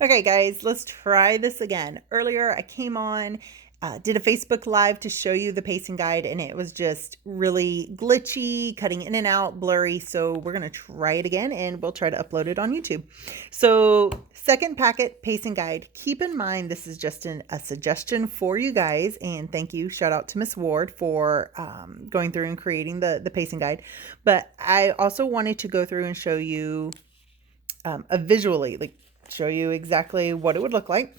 Okay, guys, let's try this again. Earlier, I came on, did a Facebook Live to show you the pacing guide, and it was just really glitchy, cutting in and out, blurry. So we're going to try it again, and we'll try to upload it on YouTube. So second packet pacing guide. Keep in mind, this is just a suggestion for you guys, and thank you. Shout out to Miss Ward for going through and creating the pacing guide. But I also wanted to go through and show you visually, show you exactly what it would look like.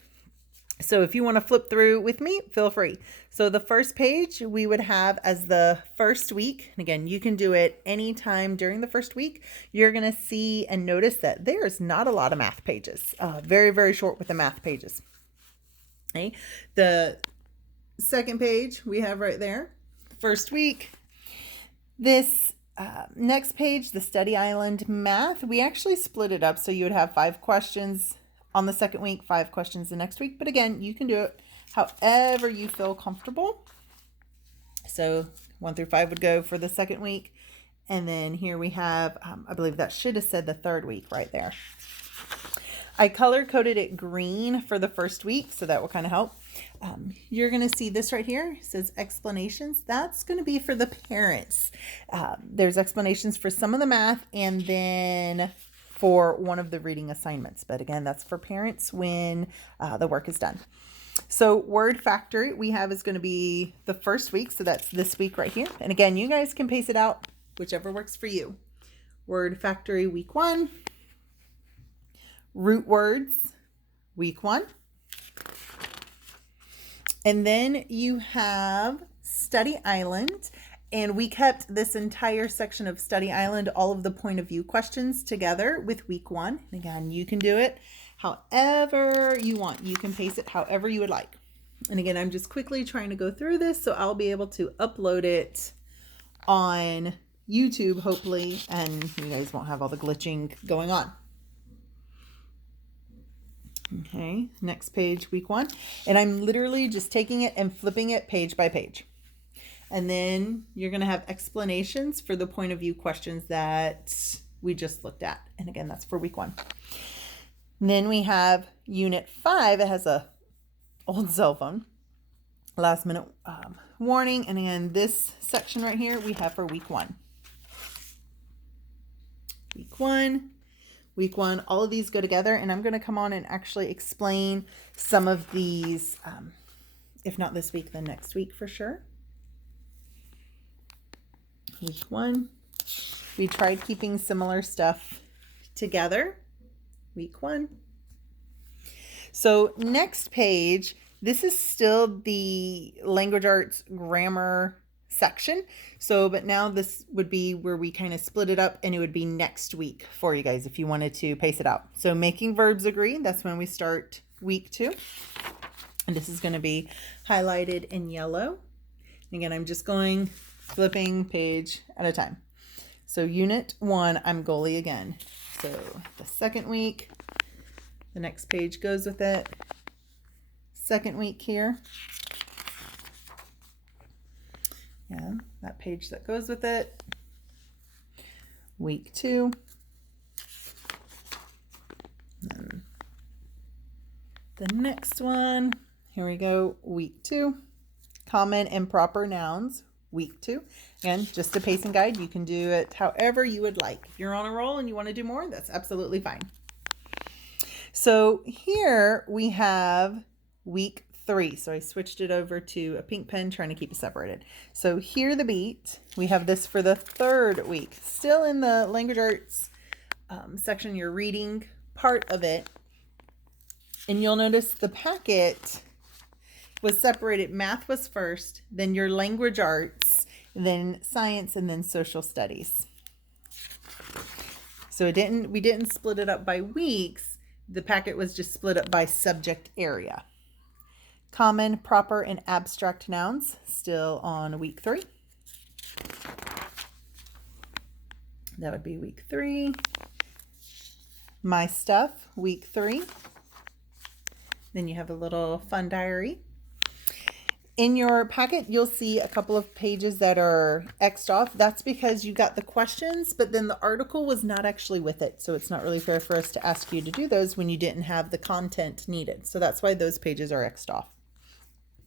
So if you want to flip through with me, feel free. So the first page we would have as the first week. And again, you can do it anytime during the first week. You're going to see and notice that there's not a lot of math pages. Very, very short with the math pages. Okay. The second page we have right there. First week. This next page, the Study Island math, we actually split it up. So you would have 5 questions on the second week, 5 questions the next week. But again, you can do it however you feel comfortable. So 1 through 5 would go for the second week. And then here we have, I believe that should have said the third week right there. I color coded it green for the first week, so that will kind of help. You're going to see this right here. It says explanations. That's going to be for the parents. There's explanations for some of the math and then for one of the reading assignments. But again, that's for parents when the work is done. So word factory we have is going to be the first week. So that's this week right here. And again, you guys can pace it out, whichever works for you. Word factory week 1. Root words week 1. And then you have Study Island, and we kept this entire section of Study Island, all of the point of view questions together with week 1. And again, you can do it however you want. You can pace it however you would like. And again, I'm just quickly trying to go through this so I'll be able to upload it on YouTube, hopefully, and you guys won't have all the glitching going on. Okay, next page, week 1. And I'm literally just taking it and flipping it page by page. And then you're going to have explanations for the point of view questions that we just looked at. And again, that's for week 1. And then we have unit 5. It has a old cell phone. Last minute warning. And again, this section right here we have for week 1. Week 1. Week 1, all of these go together, and I'm going to come on and actually explain some of these, if not this week, then next week for sure. Week 1, we tried keeping similar stuff together. Week 1. So next page, this is still the language arts grammar section. So, but now this would be where we kind of split it up, and it would be next week for you guys if you wanted to pace it out. So making verbs agree, that's when we start week 2. And this is going to be highlighted in yellow. Again, I'm just going flipping page at a time. So unit 1, I'm goalie again. So the second week, the next page goes with it. Second week here. Yeah, that page that goes with it. Week 2. And the next one, here we go, week 2. Common and proper nouns, week 2. Again, just a pacing guide. You can do it however you would like. If you're on a roll and you want to do more, that's absolutely fine. So here we have week 3. So I switched it over to a pink pen, trying to keep it separated. So hear the beat. We have this for the third week. Still in the language arts section, your reading part of it. And you'll notice the packet was separated. Math was first, then your language arts, then science, and then social studies. So we didn't split it up by weeks. The packet was just split up by subject area. Common, proper, and abstract nouns, still on week 3. That would be week 3. My stuff, week 3. Then you have a little fun diary. In your packet, you'll see a couple of pages that are X'd off. That's because you got the questions, but then the article was not actually with it. So it's not really fair for us to ask you to do those when you didn't have the content needed. So that's why those pages are X'd off.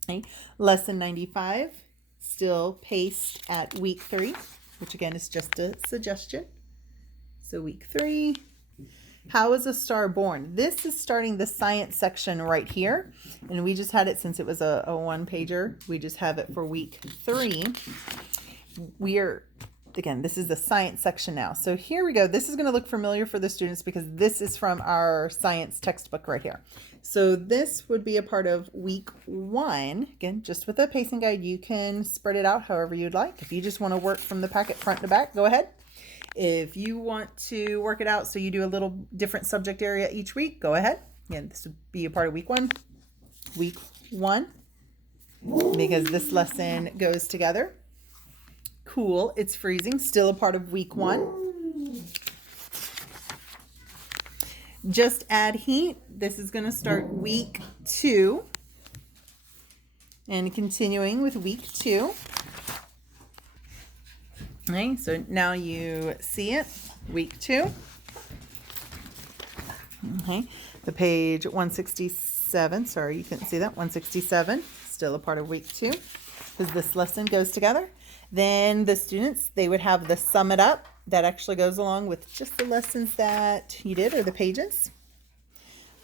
Okay. Lesson 95, still paced at week 3, which again is just a suggestion. So week 3. How is a star born? This is starting the science section right here. And we just had it since it was a one-pager. We just have it for week 3. Again, this is the science section now. So here we go. This is going to look familiar for the students because this is from our science textbook right here. So this would be a part of week 1. Again, just with a pacing guide, you can spread it out however you'd like. If you just want to work from the packet front to back, go ahead. If you want to work it out so you do a little different subject area each week, go ahead. Again, this would be a part of week 1. Week 1, because this lesson goes together. Cool, it's freezing, still a part of week 1. Just add heat. This is going to start week 2. And continuing with week 2. Okay, so now you see it, week 2. Okay, the page 167, sorry you couldn't see that, 167, still a part of week 2, because this lesson goes together. Then the students, they would have the sum it up that actually goes along with just the lessons that you did or the pages.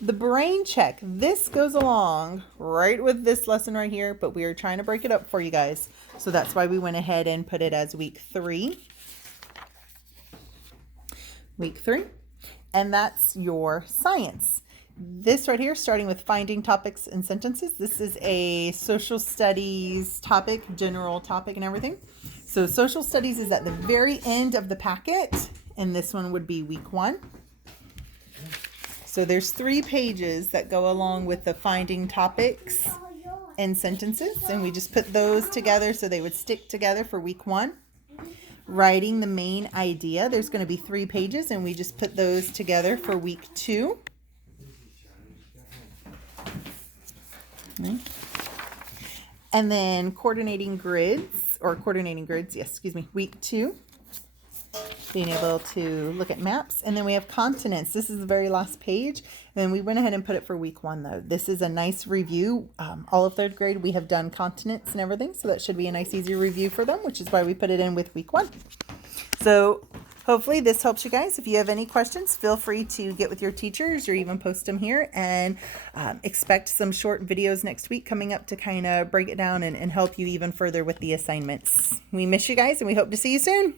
The brain check, this goes along right with this lesson right here, but we are trying to break it up for you guys. So that's why we went ahead and put it as week 3. Week 3. And that's your science. This right here, starting with finding topics and sentences. This is a social studies topic, general topic and everything. So social studies is at the very end of the packet, and this one would be week 1. So there's 3 pages that go along with the finding topics and sentences, and we just put those together so they would stick together for week 1. Writing the main idea, there's going to be 3 pages, and we just put those together for week 2. Okay. And then coordinating grids, week 2. Being able to look at maps. And then we have continents. This is the very last page. And then we went ahead and put it for week 1 though. This is a nice review. All of 3rd grade we have done continents and everything. So that should be a nice easy review for them, which is why we put it in with week 1. So hopefully this helps you guys. If you have any questions, feel free to get with your teachers or even post them here, and expect some short videos next week coming up to kind of break it down and help you even further with the assignments. We miss you guys and we hope to see you soon.